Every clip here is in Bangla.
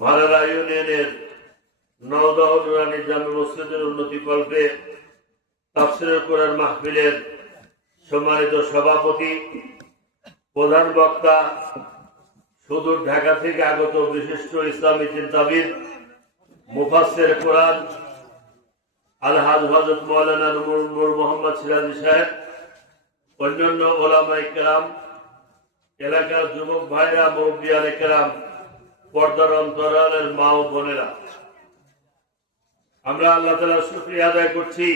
ভাড়ারা ইউনিয়নের নওদহ নুরানী জামে মসজিদের উন্নতি কল্পে তাফসীরুল কোরআন মাহফিলের সম্মানিত সভাপতি, প্রধান বক্তা, সুদূর ঢাকা থেকে আগত বিশিষ্ট ইসলামী চিন্তাবিদ, মুফাসসির কোরআন আলহাজ হযরত মাওলানা নূর মোহাম্মদ সিরাজী সাহেব, অন্যান্য ওলামায়ে কেরাম, এলাকার যুবক ভাইরা, মুরব্বিয়ানে কেরাম, পর্দার অন্তরালের মা ও বোনেরা, আমরা আল্লাহ তাআলার শুকরিয়া আদায় করছি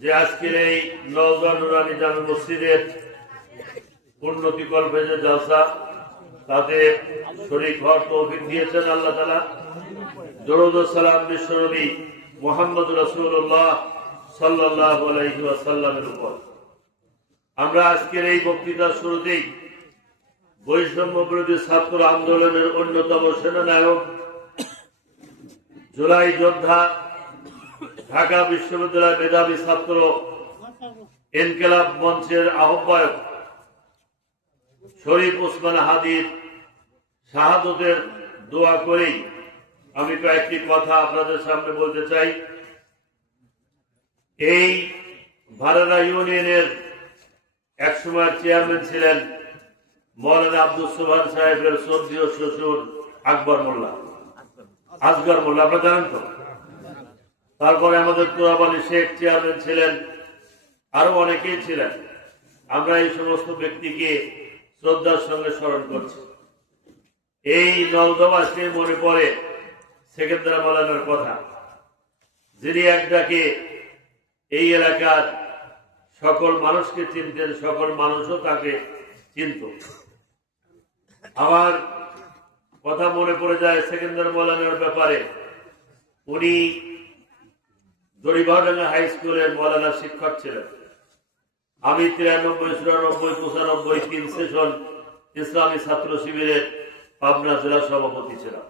যে আজকের এই নওদহ নুরানী জামে মসজিদের উন্নতি কল্পে যে জলসা, তাতে শরীক হওয়ার তৌফিক দিয়েছেন আল্লাহ তাআলা। দরুদ ও সালাম বিশ্বনবী মুহাম্মদ রাসূলুল্লাহ সাল্লাল্লাহু আলাইহি ওয়াসাল্লামের উপর। আমরা আজকের এই বক্তৃতার শুরুতেই বৈষম্য বিরোধী ছাত্র আন্দোলনের অন্যতম সেনানায়ক, জুলাই যোদ্ধা, ঢাকা বিশ্ববিদ্যালয় মেধাবী ছাত্র ইনকিলাব মঞ্চের আহ্বায়ক শরীফ ওসমান হাদির শাহাদতের দোয়া করেই আমি কয়েকটি কথা আপনাদের সামনে বলতে চাই। এই ভাড়ারা ইউনিয়নের একসময় চেয়ারম্যান ছিলেন মৌলানা আব্দুল সুবহান সাহেবের শ্রদ্ধেয় শ্বশুর আকবর মোল্লা, আসগর মোল্লা, আপনারা জানেন তো। তারপরে আমাদের তুরাব আলী শেখ চেয়ারম্যান ছিলেন, আরো অনেকেই ছিলেন। আমরা এই সমস্ত ব্যক্তিকে শ্রদ্ধার সঙ্গে স্মরণ করছি। এই নওদহবাসী মনে পড়ে সেকেন্দ্রা মাওলানার কথা, যিনি এক ডাকে এই এলাকার সকল মানুষকে চিনতেন, সকল মানুষও তাকে চিনত। আমার কথা মনে পড়ে যায় সেকেন্দ্রা মাওলানার ব্যাপারে। উনি দড়িবাউডাঙ্গা হাই স্কুলের মাওলানা শিক্ষক ছিলেন। আমি 93, 94, 95 3 সেশন ইসলামী ছাত্র শিবিরের পাবনা জেলা সভাপতি ছিলাম।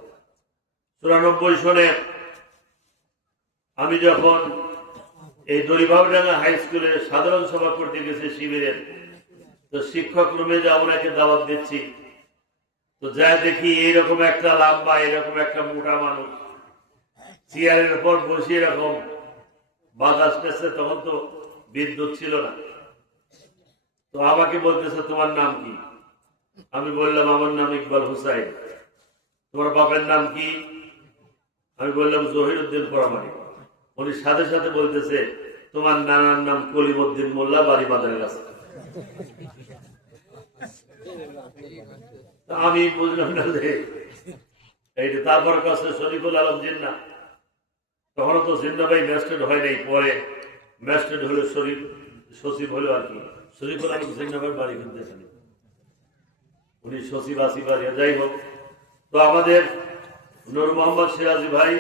94 সনে আমি যখন এই দড়িবাউডাঙ্গা হাই স্কুলের সাধারণ সভা করতে গেছি শিবিরের, তো শিক্ষক রুমে যে ওনাকে দাওয়াত দিচ্ছি, তো যা দেখি এইরকম একটা লম্বা, এরকম একটা মোটা মানুষ চেয়ারের উপর বসে এরকম বাতাস পেছে। তখন তো বিদ্যুৎ ছিল না। তো আমাকে বলতেছে, তোমার নাম কি? আমি বললাম, আমার নাম ইকবাল হুসাইন। তোমার বাপের নাম কি? আমি বললাম, জহিরুদ্দিন পরামানিক। উনি সাথে সাথে বলতেছে, তোমার নানার নাম কলিমউদ্দিন মোল্লা, বাড়ি বাজারের কাছে। আমি বুঝলাম না যে এইটা। তারপর কাছে শরীফুল আলম জিন্না, তখনও তো জিন্না ভাই ম্যাজিস্ট্রেট হয় নাই, পরে ম্যাজিস্ট্রেট হলো শরীফ, সচিব হলো আর কি। শরীফুল আলম জিন্না ভাই বাড়ি কিনতেছেন, উনি সচিব আসিফ বাড়িয়া। যাই হোক, তো আমাদের নূর মোহাম্মদ সিরাজী ভাই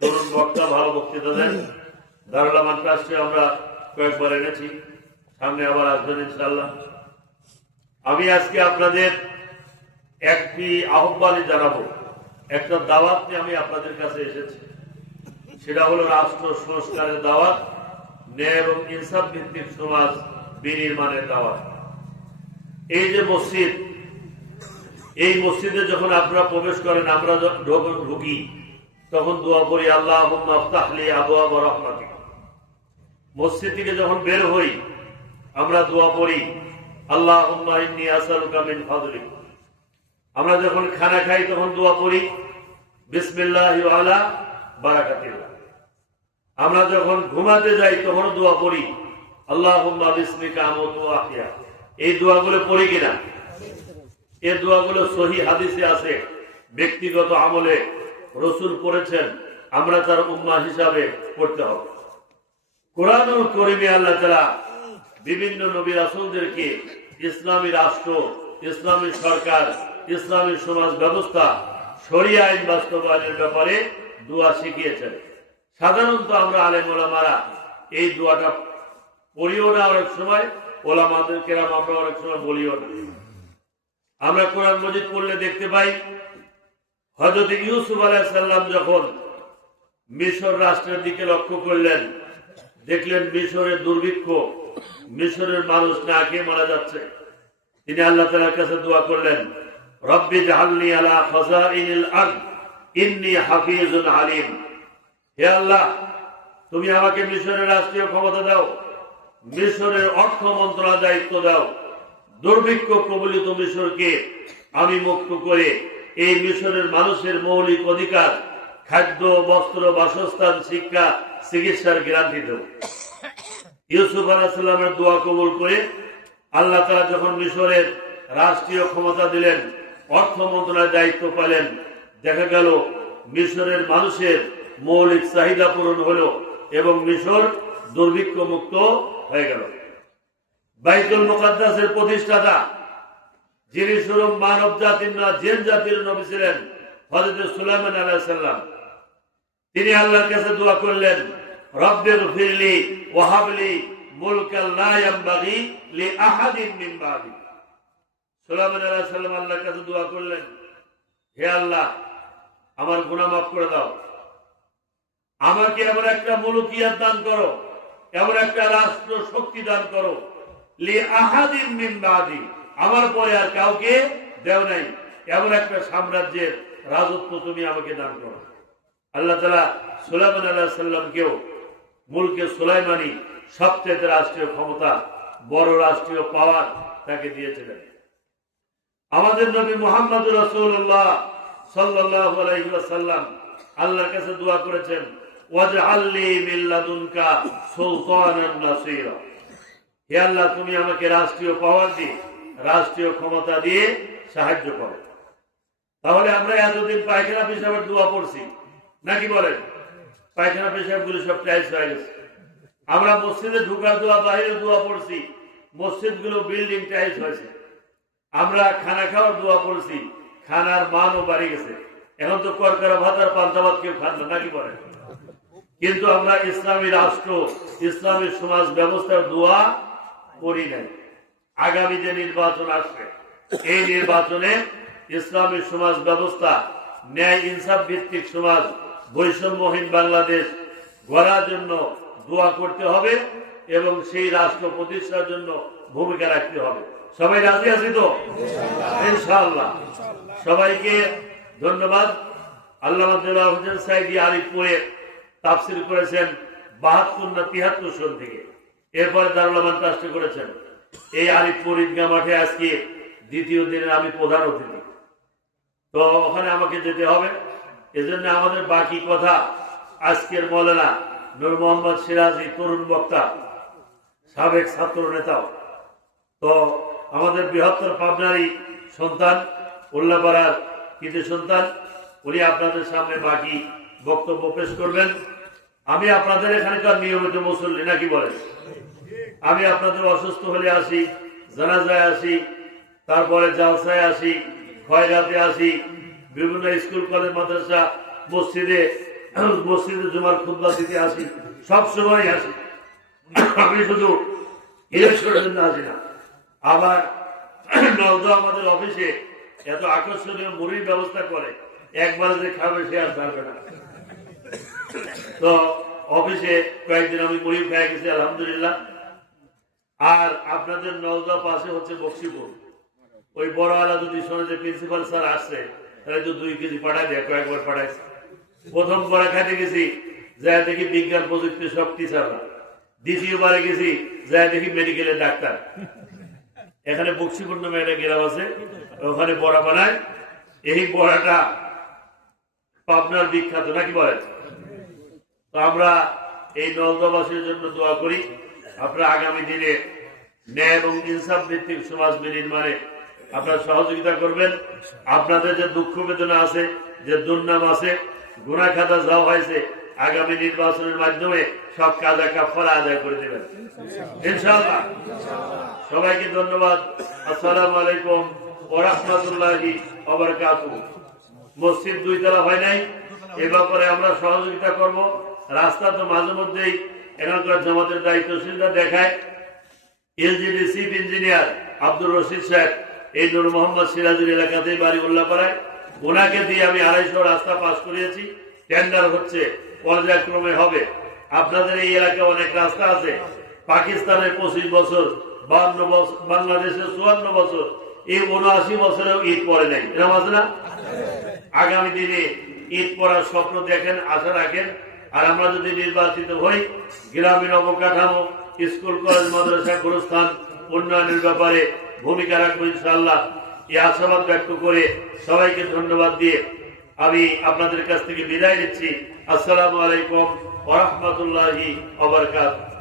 তরুণ বক্তা, ভালো বক্তৃতা দেন। দারুল আমান ট্রাস্টে আমরা কয়েকবার এনেছি, সামনে আবার আসবেন ইনশাআল্লাহ। আমি আজকে আপনাদের একটি আহ্বানই জানাবো, একটা দাওয়াত নিয়ে আমি আপনাদের কাছে এসেছি। সেটা হলো রাষ্ট্র সংস্কারের দাওয়াত, ন্যায় এবং ইনসাফ ভিত্তিক সমাজ বিনির্মাণের দাওয়াত। এই যে মসজিদ, এই মসজিদে যখন আপনারা প্রবেশ করেন, আমরা যখন ঢুকি তখন দোয়া করি, আল্লাহুম্মা আফতাহ লি আবওয়াব রাহমাতিক। মসজিদ থেকে যখন বের হই আমরা দোয়া করি, আল্লাহুম্মা ইন্নী আসআলুকা মিন ফাদলিক। আমরা যখন খানা খাই তখন দোয়া করি, বিসমিল্লাহি ওয়া আলা বারাকাতিল্লাহ। আমরা যখন ঘুমাতে যাই তখন দোয়া করি, আল্লাহুম্মা বিসমিকা আমুতু ওয়া আহইয়া। এই দোয়াগুলো পড়ি কিনা? এই দোয়াগুলো সহিহ হাদিসে আছে, ব্যক্তিগত আমলে রাসূল পড়েছেন, আমরা তার উম্মাহ হিসাবে পড়তে হবে। কোরআনুল কারীমে আল্লাহ তাআলা বিভিন্ন নবী রাসূলদেরকে ইসলামী রাষ্ট্র, ইসলামী সরকার, ইসলামী সমাজ ব্যবস্থা, শরিয়া আইন বাস্তবায়নের ব্যাপারে দোয়া শিখিয়েছেন। সাধারণত আমরা আলেম ওলামারা এই দোয়াটা পড়িও না, অনেক সময় ওলামাদের কেরাম আমরা অনেক সময় বলিও না। আমরা কোরআন মজিদ পড়লে দেখতে পাই, হযরত ইউসুফ আলাইহিস সালাম যখন মিশর রাষ্ট্রের দিকে লক্ষ্য করলেন, দেখলেন মিশরের দুর্ভিক্ষ, মিশরের মানুষ না খেয়ে মারা যাচ্ছে। তিনি আল্লাহ তাআলার কাছে দোয়া করলেন, রব্বি জাআলনি আলা খাযাইনিল আরদ ইন্নী হাফিজুন আলিম। হে আল্লাহ, তুমি আমাকে মিশরের রাষ্ট্রীয় ক্ষমতা দাও, মিশরের অর্থ মন্ত্রণালয়ের দায়িত্ব দাও। দুর্ভিক্ষ কবলিত মিশরকে আমি মুক্ত করে এই মিশরের মানুষের মৌলিক অধিকার, খাদ্য, বস্ত্র, বাসস্থান, শিক্ষা, চিকিৎসার গ্যারান্টি দেব। ইউসুফ আলাইহিস সালামের দোয়া কবুল করে আল্লাহ তাআলা যখন মিশরের রাষ্ট্রীয় ক্ষমতা দিলেন, অর্থ মন্ত্রণালয়ের দায়িত্ব পেলেন, দেখা গেল মিশরের মানুষের মৌলিক চাহিদা পূরণ হলো এবং মিশর দুর্ভিক্ষ মুক্ত হয়ে গেল। বাইতুল মুকাদ্দাসের প্রতিষ্ঠাতা, যিনি শুরু মানব জাতির না জিন জাতির নবী ছিলেন, হযরত সুলাইমান আলাইহিস সালাম, তিনি আল্লাহর কাছে দোয়া করলেন, রব্বিগফিরলি ওয়া হাবলি মুলকান লা ইয়ানবাগি লিআহাদিন মিন বাদি। সুলাইমান আলাইহিস সালাম আল্লাহর কাছে দোয়া করলেন, হে আল্লাহ, আমার গুনাহ মাফ করে দাও, আমাকে এমন একটা মুলকিয়াত দান করো, এমন একটা রাষ্ট্র শক্তি দান করো, লিআহাদিন মিন বাদি, আমার পরে আর কাউকে দেও নাই, এমন একটা সাম্রাজ্যের রাজত্ব তুমি আমাকে দান করো। আল্লাহ তাআলা সুলাইমান আলাইহিস সালামকেও মুলকে সুলাইমানি, সবচেয়ে রাষ্ট্রীয় ক্ষমতা, বড় রাষ্ট্রীয় পাওয়ার তাকে দিয়েছিলেন। আমাদের নবী মুহাম্মদুর রাসূলুল্লাহ সাল্লাল্লাহু আলাইহি ওয়াসাল্লাম আল্লাহর কাছে দোয়া করেছেন, ওয়াজআলনি মিন লাদুনকা সুলতানান নাসীরা। হে আল্লাহ, তুমি আমাকে রাষ্ট্রীয় পাওয়ার দিয়ে, রাষ্ট্রীয় ক্ষমতা দিয়ে সাহায্য করো। তাহলে আমরা এতদিন পায়খানা পেশাবের দোয়া পড়ছি নাকি বলেন? পায়খানা পেশাব গুলো সব টাইলস হয়ে গেছে। আমরা মসজিদে ঢুকার দোয়া, বাহিরের দোয়া পড়ছি, মসজিদ গুলো বিল্ডিং টাইলস হয়েছে। আমরা খানা খাওয়ার দোয়া পড়ছি, খানার মানও বাড়ি গেছে। এখন তো করকরা ভাত আর পান্তা ভাত কেউ খান না নাকি বলেন? কিন্তু আমরা ইসলামী রাষ্ট্র, ইসলামী সমাজ ব্যবস্থার দোয়া করি নাই। আগামী যে নির্বাচন আসবে, এই নির্বাচনে ইসলামী সমাজ ব্যবস্থা, ন্যায় ইনসাফ ভিত্তিক সমাজ, বৈষম্যহীন বাংলাদেশ গড়ার জন্য দোয়া করতে হবে এবং সেই রাষ্ট্র প্রতিষ্ঠার জন্য ভূমিকা রাখতে হবে। সবাই রাজি আছি তো? ইনশাআল্লাহ। সবাইকে ধন্যবাদ। আল্লামা দেওয়ার হোসেন সাইদি আরিফপুরে তাফসির করেছেন ৭২ না ৭৩ সন থেকে। এরপরে দারুল আমান ট্রাস্টে করেছেন। এই আরিফপুর ঈদগাহ মাঠে আজকে দ্বিতীয় দিনের আমি প্রধান অতিথি, তো ওখানে আমাকে যেতে হবে। এজন্য আমাদের বাকি কথা আজকের মৌলানা নূর মোহাম্মদ সিরাজি, তরুণ বক্তা, সাবেক ছাত্র নেতাও, তো আমাদের বৃহত্তর পাবনারই সন্তান, উল্লাপাড়ার কৃতি সন্তান, উনি আপনাদের সামনে বাকি বক্তব্য পেশ করবেন। আমি আপনাদের এখানকার নিয়মিত মুসল্লি নাকি বলেন? আমি আপনাদের অসুস্থ হলে আসি, জানাজায় আসি, তারপরে জালসায় আসি, খয়রাতে আসি, বিভিন্ন স্কুল, কলেজ, মাদ্রাসা, মসজিদে জুমার খুতবা দিতে আসি, সব সময় আসি। আমি শুধু ইলেকশনের জন্য আসি না। আবার নলদা আমাদের অফিসে এত আকর্ষণীয় মুড়ির ব্যবস্থা করে, একবার যে খাবে সে আর পারবে না। তো অফিসে কয়েকদিন আমি মুড়ি খেয়ে গেছি, আলহামদুলিল্লাহ। আর আপনাদের নলদা পাশে হচ্ছে বক্সিপুর, ওই বড় আলা যদি শোনে যে প্রিন্সিপাল স্যার আসছে, তাহলে তো 2 কেজি পাঠায় দেয়, কয়েকবার পাঠাইছে। প্রথম পড়া খাইতে গেছি, যা দেখি বিজ্ঞান প্রযুক্তি সব টিচাররা। দ্বিতীয়বারে গেছি, যা দেখি মেডিকেলের ডাক্তার। এখানে বক্সিপুর নামে একটা গ্রাম আছে, ওখানে বড়া বানায়। এই বড়াটা পাবনার বিখ্যাত নাকি বলেন? তো আমরা এই নলদাবাসীর জন্য দোয়া করি, আপনারা আগামী দিনে ন্যায় এবং ইনসাফ ভিত্তিক সমাজ নির্মাণে আপনারা সহযোগিতা করবেন। আপনাদের যে দুঃখ বেদনা আছে, যে দুর্নাম আছে, গুনাহ খাতা যা হয়েছে, আগামী নির্বাচনের মাধ্যমে সব কাজা কাফারা আদায় করে দেবেন ইনশাআল্লাহ। সবাইকে ধন্যবাদ। আসসালামু আলাইকুম ওয়া রাহমাতুল্লাহি ওয়া বারাকাতুহু। মসজিদ 2 তলা হয় নাই, এ ব্যাপারে আমরা সহযোগিতা করব। রাস্তা তো মাঝে মধ্যেই এখানকার জামাতের দায়িত্বশীলরা দেখায়। LGD chief engineer Abdur Rashid সাহেব, এই নূর মোহাম্মদ সিরাজের এলাকাতেই বাড়ি, উল্লাপাড়ায়, ওনাকে দিয়ে আমি 250 রাস্তা পাস করিয়েছি। টেন্ডার হচ্ছে, পর্যায়ক্রমে হবে। আপনাদের এই এলাকায় অনেক রাস্তা আছে, পাকিস্তানের 25 বছর, 52 বছর, বাংলাদেশের 54 বছর, এই ৭৯ বছরেও ঈদ পড়ে নাই, এরকম আছে না? আগামী দিনে ঈদ পড়ার স্বপ্ন দেখেন, আশা রাখেন। আর আমরা যদি নির্বাচিত হই, গ্রামীণ অবকাঠামো, স্কুল কলেজ মাদ্রাসা গোরস্থান উন্নয়নের ব্যাপারে ভূমিকা রাখবো ইনশাআল্লাহ। এই আশাবাদ ব্যক্ত করে সবাইকে ধন্যবাদ দিয়ে আমি আপনাদের কাছ থেকে বিদায় নিচ্ছি। আসসালামু আলাইকুম ওয়া রাহমাতুল্লাহি ওয়া বারাকাতুহু।